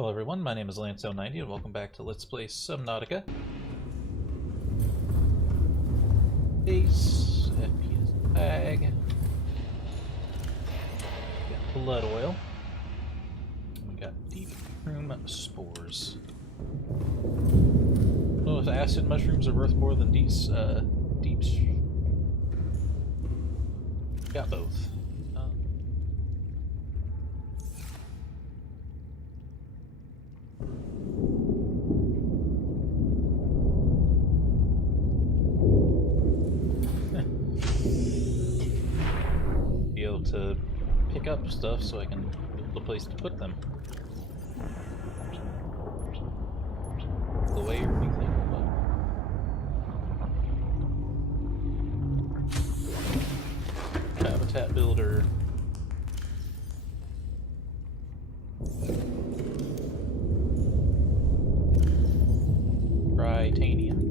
Hello everyone, my name is Lance090 and welcome back to Let's Play Subnautica. Base, FPS tag, got blood oil, and we got deep room spores. I don't know if acid mushrooms are worth more than got both. Be able to pick up stuff so I can build a place to put them. The way or anything, but habitat builder. Titanium.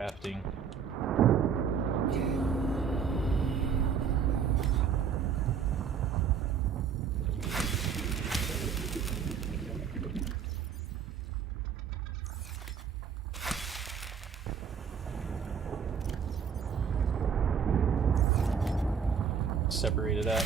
Crafting. Separate it out.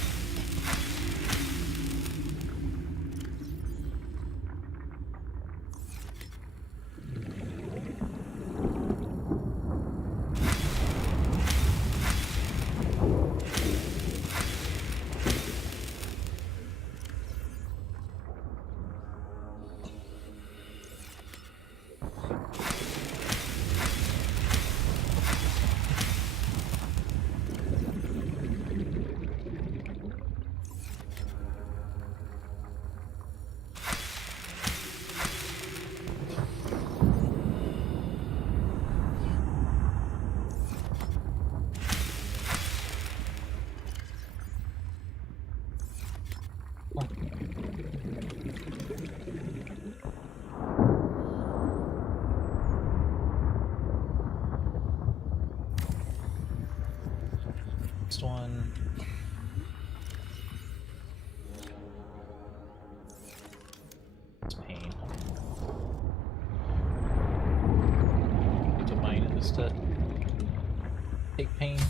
Next one. It's pain. Get to mine it instead. Take pain.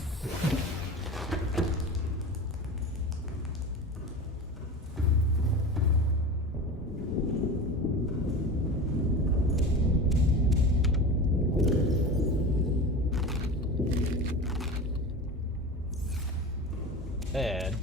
Bad.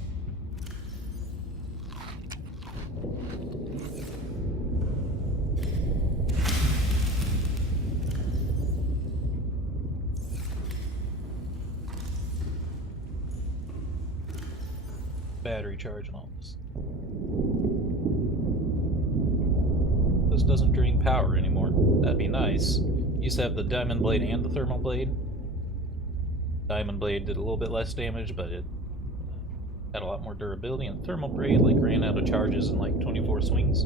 Battery charge and all this. This doesn't drain power anymore. That'd be nice. Used to have the diamond blade and the thermal blade. Diamond blade did a little bit less damage, but it had a lot more durability, and thermal blade like ran out of charges in like 24 swings.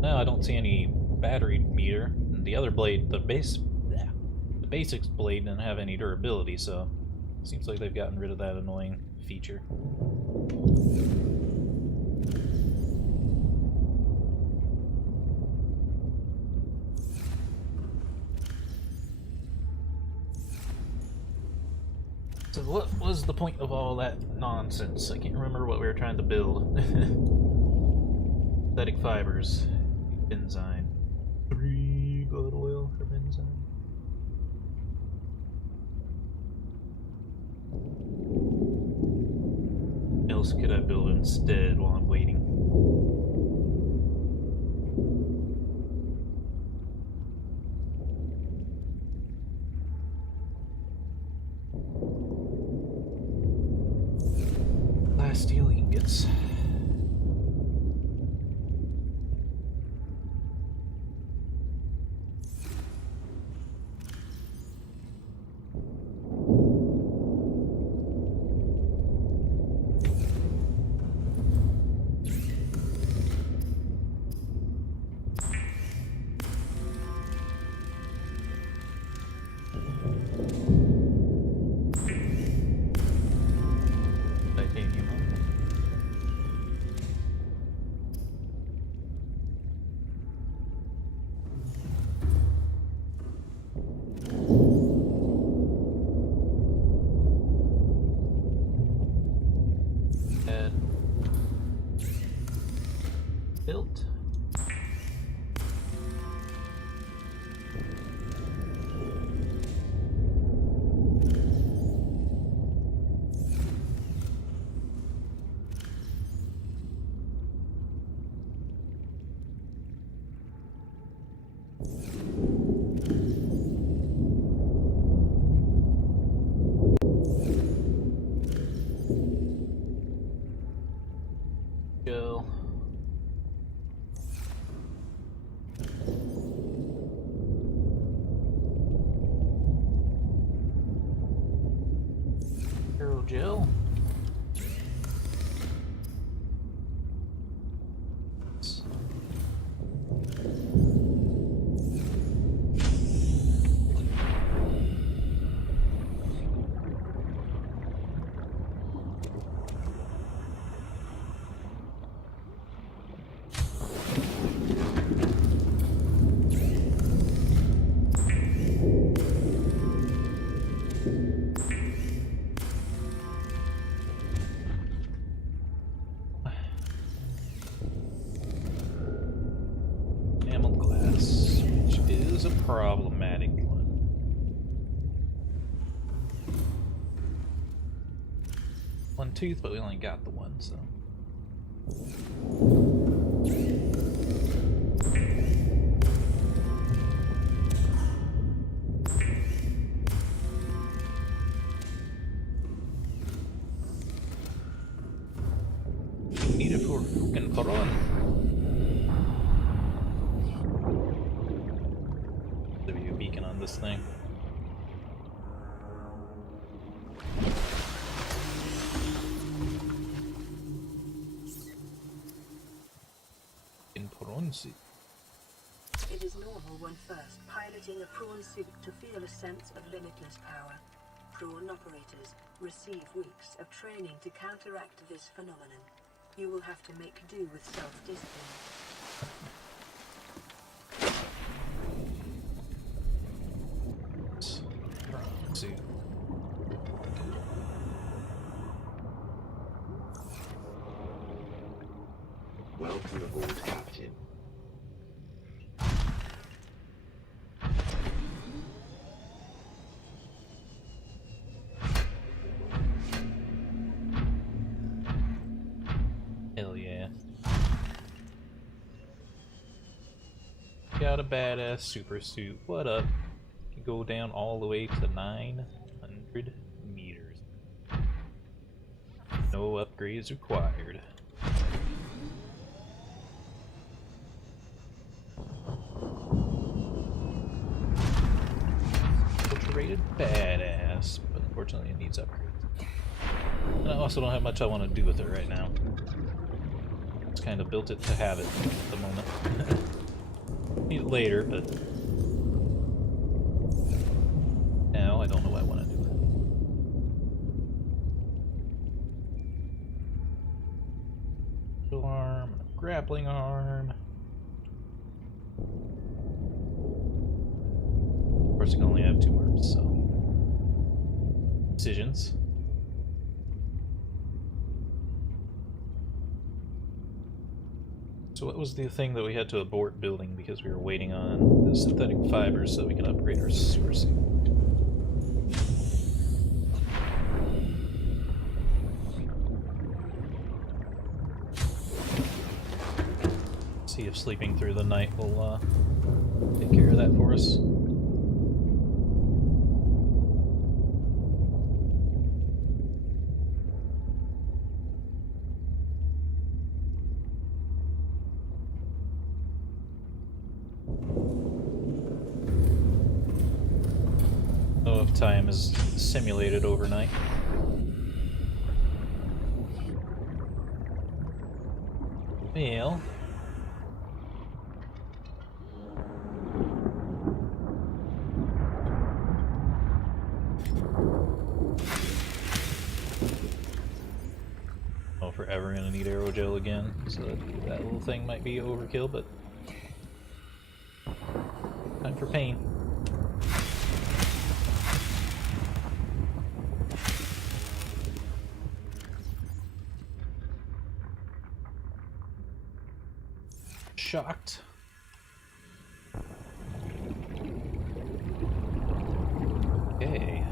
Now I don't see any battery meter, and the other blade, the basics blade didn't have any durability, so it seems like they've gotten rid of that annoying feature. So what was the point of all that nonsense? I can't remember what we were trying to build. Synthetic fibers. Enzyme. 3 blood oil from enzyme. What else could I build instead while I'm waiting? steel ingots. Built. Go. Jill. Problematic one. One tooth, but we only got the one, so. Need it for fucking Koran. Beacon on this thing. In prawn suit. It is normal when first piloting a prawn suit to feel a sense of limitless power. Prawn operators receive weeks of training to counteract this phenomenon. You will have to make do with self-discipline. Welcome aboard, Captain. Hell yeah. Got a badass super suit. What up? Can go down all the way to 900 meters. No upgrades required. Rated badass, but unfortunately it needs upgrades. And I also don't have much I want to do with it right now. Just kind of built it to have it at the moment. Need it later, but now I don't know what I want to do with it. Dual arm, and a grappling arm. Of course, you can only have 2 arms, so. Decisions. So what was the thing that we had to abort building because we were waiting on the synthetic fibers so we can upgrade our sewer suit? See if sleeping through the night will take care of that for us. time is simulated overnight. Well, oh, forever gonna need aerogel again, so that little thing might be overkill, but time for pain. Shocked. Okay.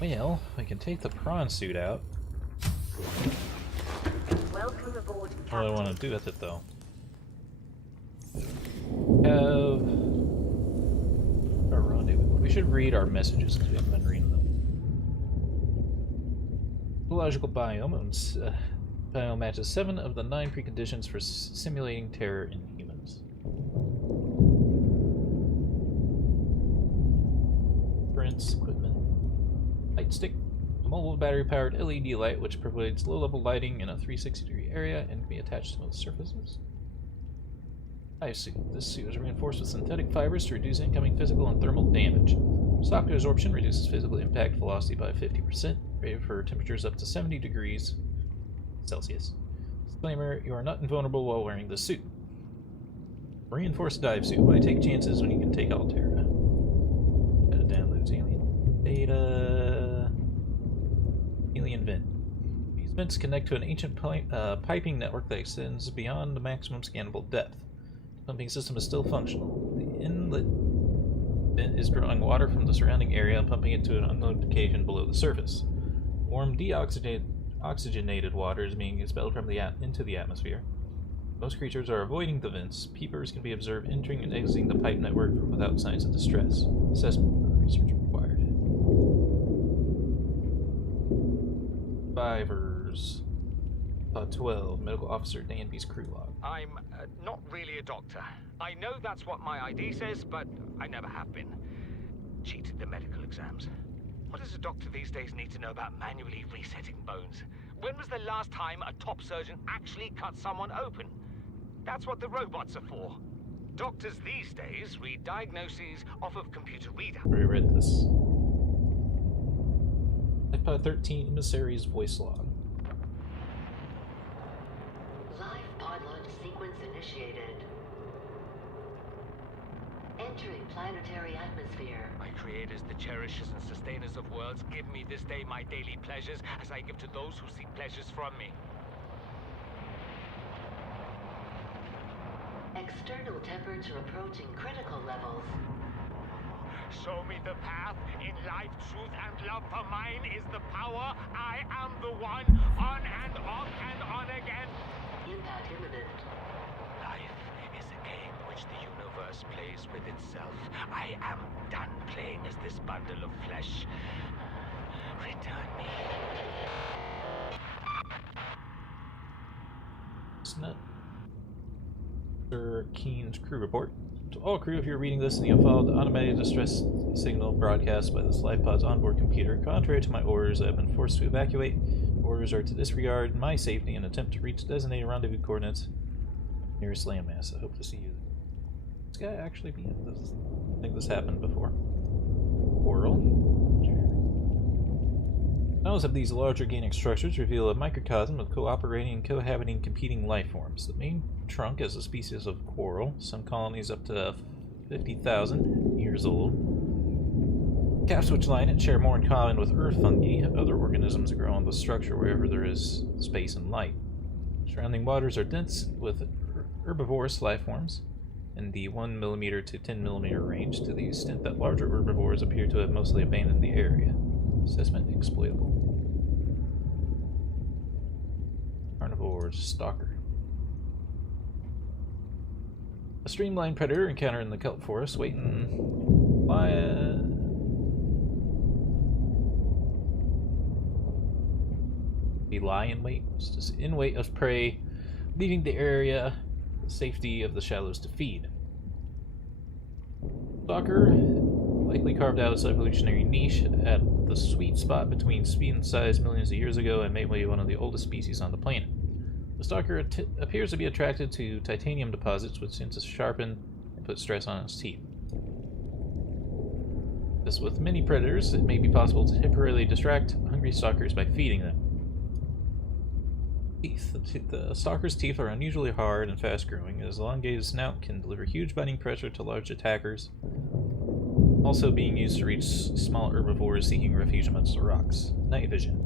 Well, we can take the prawn suit out. Welcome aboard, What do I want to Captain. do with it, though? Have a rendezvous. We should read our messages because we haven't been reading them. Ecological biome. Biome matches 7 of the 9 preconditions for simulating terror in humans. Prints, equipment, light stick, a mobile battery-powered LED light which provides low-level lighting in a 360-degree area and can be attached to most surfaces. Dive suit. This suit is reinforced with synthetic fibers to reduce incoming physical and thermal damage. Shock absorption reduces physical impact velocity by 50%, rated for temperatures up to 70 degrees Celsius. Disclaimer, you are not invulnerable while wearing this suit. Reinforced dive suit. Why take chances when you can take Altera? Data downloads alien data. Alien vent. These vents connect to an ancient piping network that extends beyond the maximum scannable depth. The pumping system is still functional. The inlet vent is drawing water from the surrounding area and pumping it to an unknown location below the surface. Warm, oxygenated water is being expelled from into the atmosphere. Most creatures are avoiding the vents. Peepers can be observed entering and exiting the pipe network without signs of distress. Assessment for research required. Survivors. Pod 12, Medical Officer Danby's crew log. I'm not really a doctor. I know that's what my ID says, but I never have been. Cheated the medical exams. What does a doctor these days need to know about manually resetting bones? When was the last time a top surgeon actually cut someone open? That's what the robots are for. Doctors these days read diagnoses off of computer readout. I already read this. Pod 13, Emissary's voice log. Live pod launch sequence initiated. Entering planetary atmosphere. My creators, the cherishers and sustainers of worlds, give me this day my daily pleasures as I give to those who seek pleasures from me. External temperature approaching critical levels. Show me the path. In life, truth, and love for mine is the power. I am the one. On and off and on again. Impact imminent. Life is a game which the universe plays with itself. I am done playing as this bundle of flesh. Return me. Snut. Sir Keen's crew report. To all crew, if you're reading this and you have followed the automated distress signal broadcast by this life pod's onboard computer, contrary to my orders, I have been forced to evacuate. Orders are to disregard my safety and attempt to reach designated rendezvous coordinates nearest landmass. I hope to see you there. This guy actually be in this? I think this happened before. Oral. Models of these large organic structures reveal a microcosm of cooperating and cohabiting competing life forms. The main trunk is a species of coral, some colonies up to 50,000 years old. Caps which line it share more in common with earth fungi. Other organisms grow on the structure wherever there is space and light. Surrounding waters are dense with herbivorous life forms in the 1 mm to 10 mm range, to the extent that larger herbivores appear to have mostly abandoned the area. Assessment exploitable. Carnivores, stalker. A streamlined predator encountered in the kelp forest, waiting. Be lie in wait. It's just in wait of prey, leaving the area, the safety of the shallows to feed. Stalker likely carved out its evolutionary niche at the sweet spot between speed and size millions of years ago and may be one of the oldest species on the planet. The stalker appears to be attracted to titanium deposits, which seem to sharpen and put stress on its teeth. As with many predators, it may be possible to temporarily distract hungry stalkers by feeding them. Teeth. The stalker's teeth are unusually hard and fast-growing, as elongated snout can deliver huge biting pressure to large attackers, also being used to reach small herbivores seeking refuge amongst the rocks. Night vision.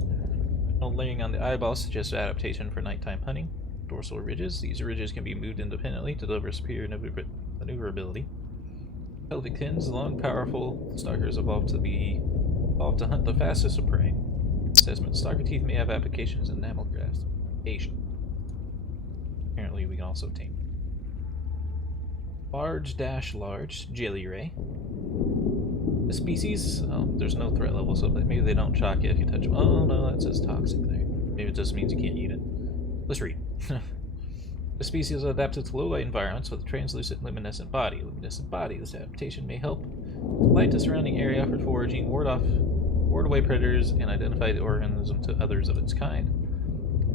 No laying on the eyeball suggests adaptation for nighttime hunting. Dorsal ridges. These ridges can be moved independently to deliver superior maneuverability. Pelvic fins. Long, powerful stalkers evolved to hunt the fastest of prey. Assessment. Stalker teeth may have applications in mammal grafts. Apparently we can also tame. Large jelly ray. The species, there's no threat level, so maybe they don't shock you if you touch them. Oh no, that says toxic there. Maybe it just means you can't eat it. Let's read. The species is adapted to low-light environments with a translucent luminescent body. This adaptation may help light the surrounding area for foraging, ward away predators, and identify the organism to others of its kind.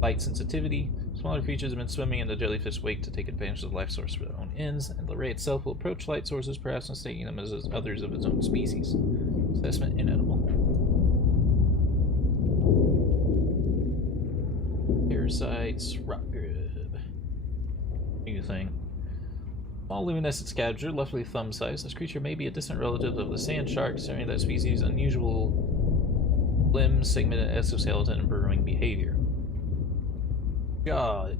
Light sensitivity. Smaller creatures have been swimming in the jellyfish wake to take advantage of the life source for their own ends, and the ray itself will approach light sources, perhaps mistaking them as others of its own species. Assessment: inedible. Parasites, rock good. New thing. Small luminescent scavenger, roughly thumb size. This creature may be a distant relative of the sand shark, considering that species' unusual limbs, segmented exoskeleton, and burrowing behavior.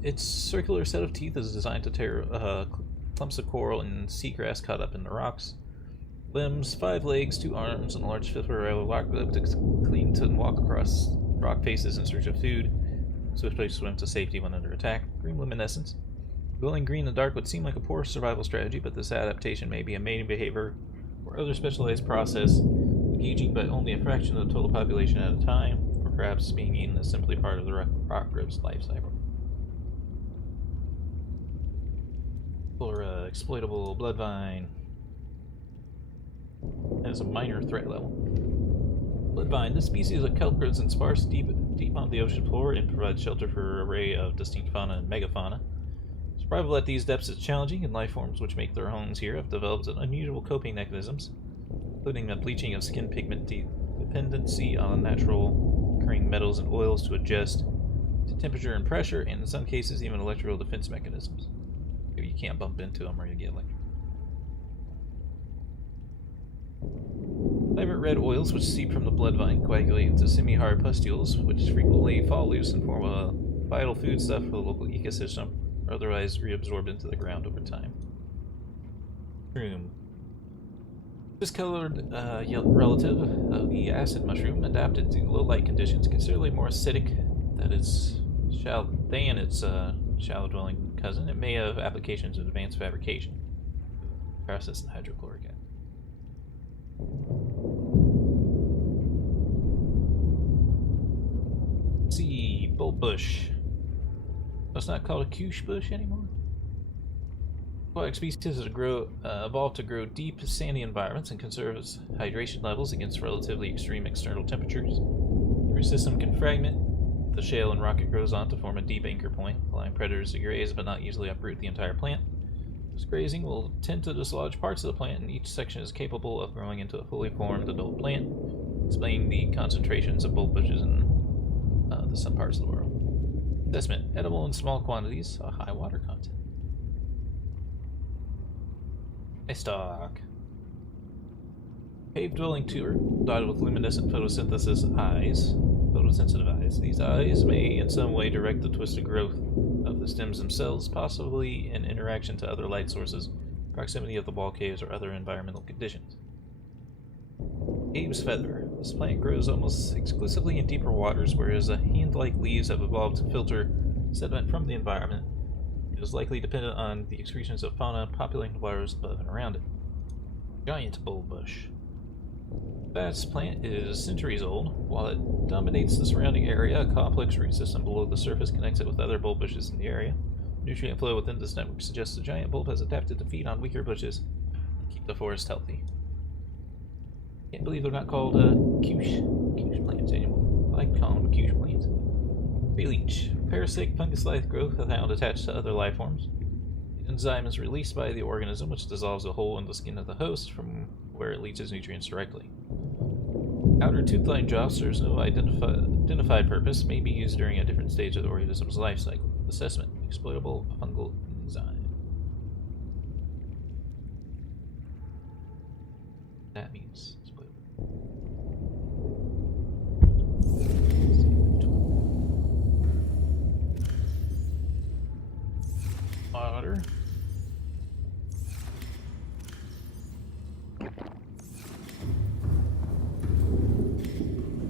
Its circular set of teeth is designed to tear clumps of coral and seagrass caught up in the rocks. Limbs: 5 legs, 2 arms, and a large fifth rock to clean to walk across rock faces in search of food. Swiftly swim to safety when under attack. Green luminescence. Glowing green in the dark would seem like a poor survival strategy, but this adaptation may be a mating behavior or other specialized process, engaging but only a fraction of the total population at a time, or perhaps being eaten as simply part of the rock grub's life cycle. Flora, exploitable bloodvine. Has a minor threat level. Bloodvine. This species of kelp grows in sparse, deep on the ocean floor and provides shelter for an array of distinct fauna and megafauna. Survival at these depths is challenging, and life forms which make their homes here have developed unusual coping mechanisms, including the bleaching of skin pigment dependency on natural occurring metals and oils to adjust to temperature and pressure, and in some cases even electrical defense mechanisms. You can't bump into them or you get electrocuted. Vibrant red oils which seep from the bloodvine coagulate into semi-hard pustules, which frequently fall loose and form a vital foodstuff for the local ecosystem, or otherwise reabsorbed into the ground over time. Mushroom. Discolored relative of the acid mushroom, adapted to low-light conditions, considerably more acidic than its shallow-dwelling cousin. It may have applications in advanced fabrication. Process and hydrochloric acid. See, bulbbush. It's not called a couche bush anymore. Aquatic species evolved to grow deep, sandy environments and conserve its hydration levels against relatively extreme external temperatures. The root system can fragment the shale and rock it grows on to form a deep anchor point, allowing predators to graze but not easily uproot the entire plant. This grazing will tend to dislodge parts of the plant, and each section is capable of growing into a fully formed adult plant, explaining the concentrations of bulbushes in some parts of the world. Assessment: edible in small quantities, a high water content. Stock. Cave-dwelling tuber, dotted with luminescent photosynthesis eyes. Photosensitive eyes. These eyes may in some way direct the twisted growth of the stems themselves, possibly in interaction to other light sources, proximity of the wall caves, or other environmental conditions. Cave's feather. This plant grows almost exclusively in deeper waters, whereas the hand-like leaves have evolved to filter sediment from the environment. It is likely dependent on the excretions of fauna populating the waters above and around it. Giant bulbbush. This plant is centuries old. While it dominates the surrounding area, a complex root system below the surface connects it with other bulbushes in the area. Nutrient flow within this network suggests the giant bulb has adapted to feed on weaker bushes and keep the forest healthy. Can't believe they're not called Quiche plants anymore. I like to call them Quiche plants. Leech. Parasitic fungus-like growth without attached to other life forms. The enzyme is released by the organism, which dissolves a hole in the skin of the host from where it leaches nutrients directly. Outer tooth-line jaw serves no identified purpose, may be used during a different stage of the organism's life cycle. Assessment. Exploitable fungal enzyme. That means exploitable. Water.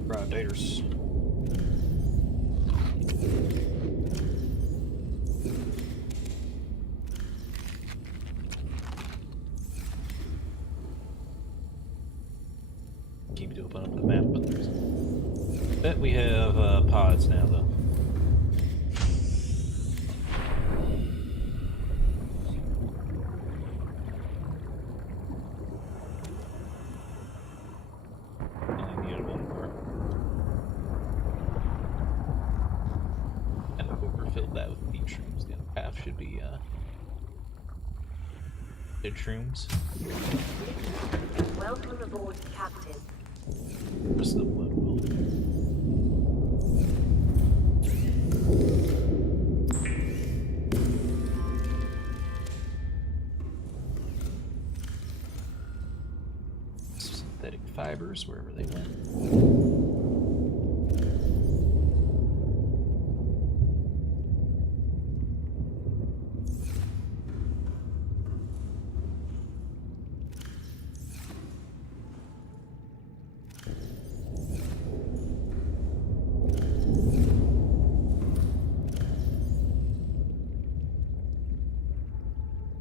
Predators. Keep it open up the map, but there's. Bet we have pods now, though. Should be dead shrooms. Welcome aboard, Captain. Where's the blood will? Synthetic fibers, wherever they went.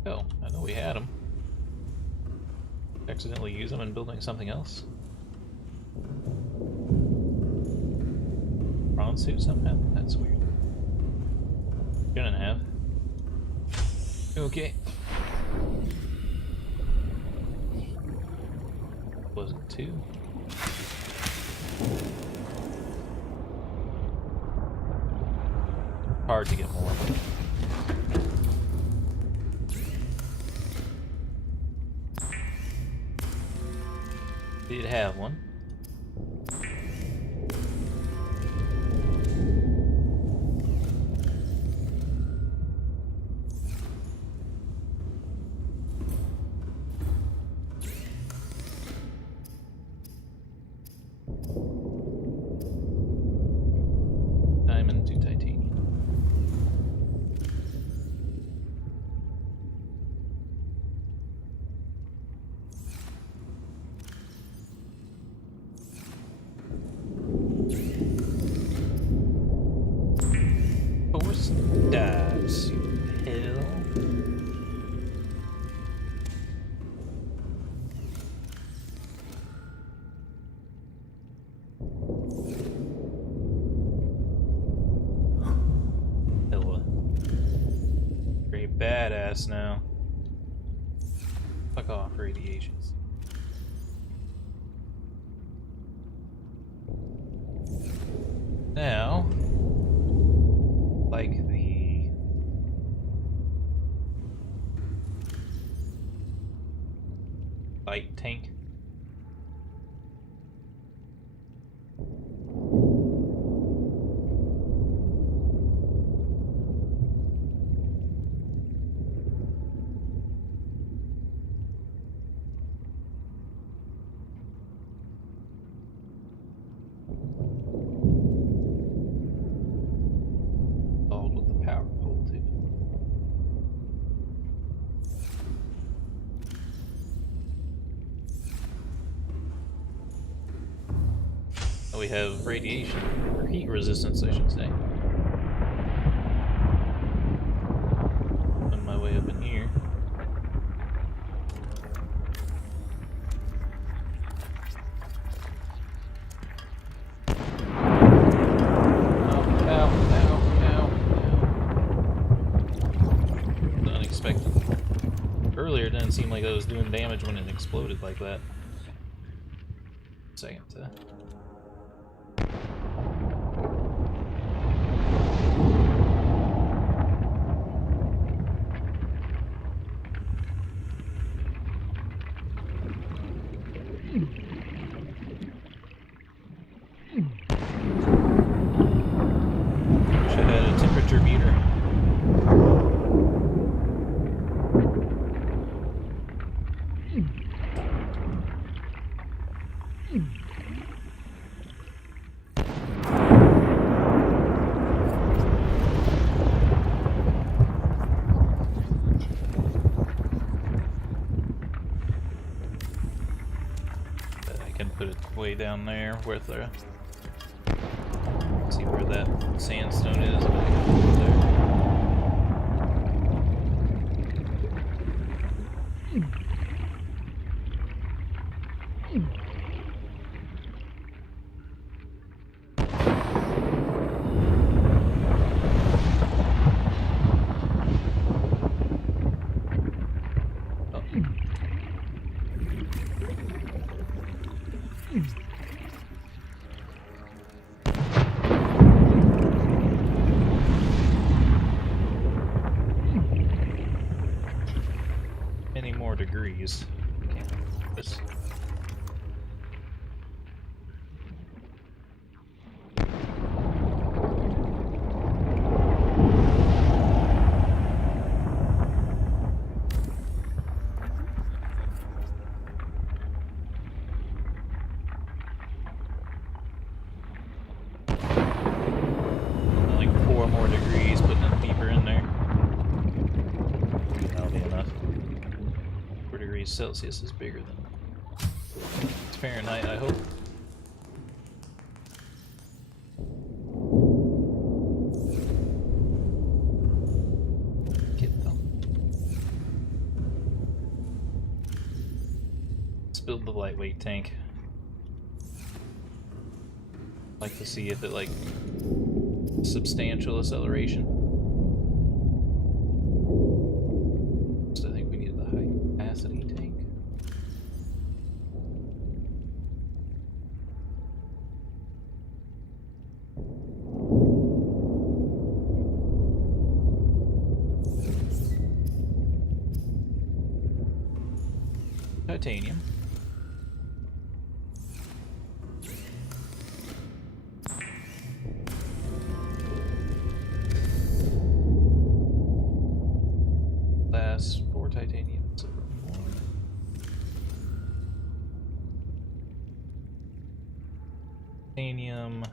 Oh, I know we had them. Accidentally use them in building something else. Prawn suit somehow? That's weird. Shouldn't have. Okay. Was it 2? Hard to get more. Did have one. Diamond to titanium. Dives, hell. Hella. Very badass now. Fuck off, radiations. Now, like the light tank. We have radiation, or heat resistance, I should say. On my way up in here. Unexpected. Earlier, it didn't seem like it was doing damage when it exploded like that. Second to. Wish I had a temperature meter. But I can put it way down there with the. See where that sandstone is. But I can put it there. Oh. Many more degrees. Can't do this. Like 4 more degrees, putting it deeper in there. That'll be enough. 4 degrees Celsius is bigger than it's Fahrenheit, I hope. Get them. Let's build the lightweight tank. Like to see if it like substantial acceleration. So I think we need the high capacity tank. Titanium. Glass, 4 titanium, silver 1. Titanium.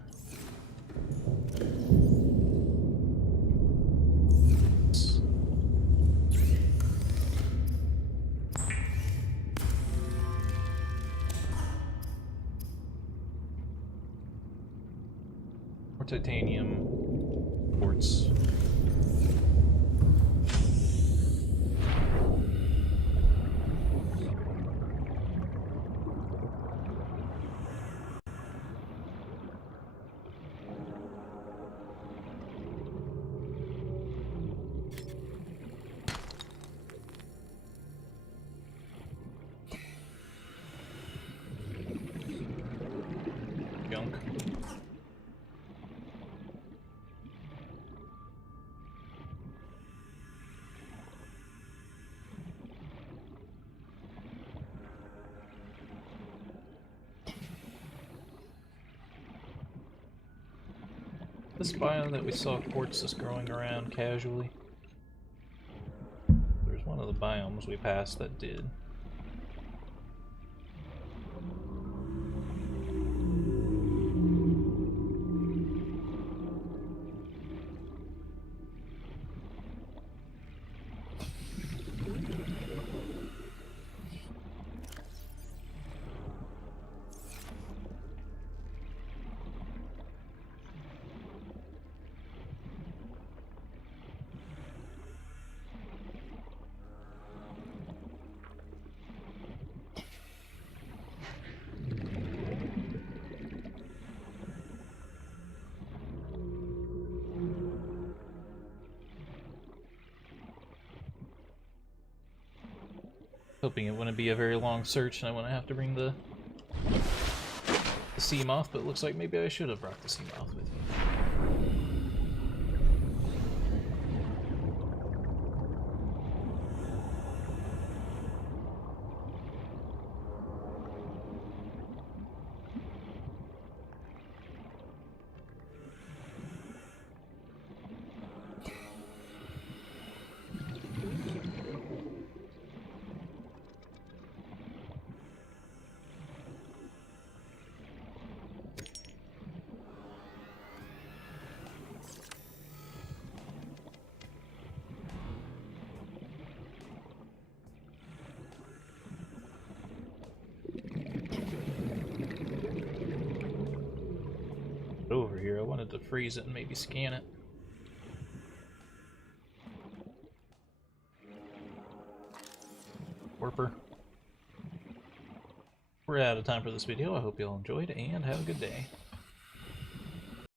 More titanium, quartz. Junk. This biome that we saw quartz is growing around casually. There's one of the biomes we passed that did. Hoping it wouldn't be a very long search and I wouldn't have to bring the the sea moth, but it looks like maybe I should have brought the sea moth with me. Over here, I wanted to freeze it and maybe scan it. Warper. We're out of time for this video. I hope you all enjoyed and have a good day.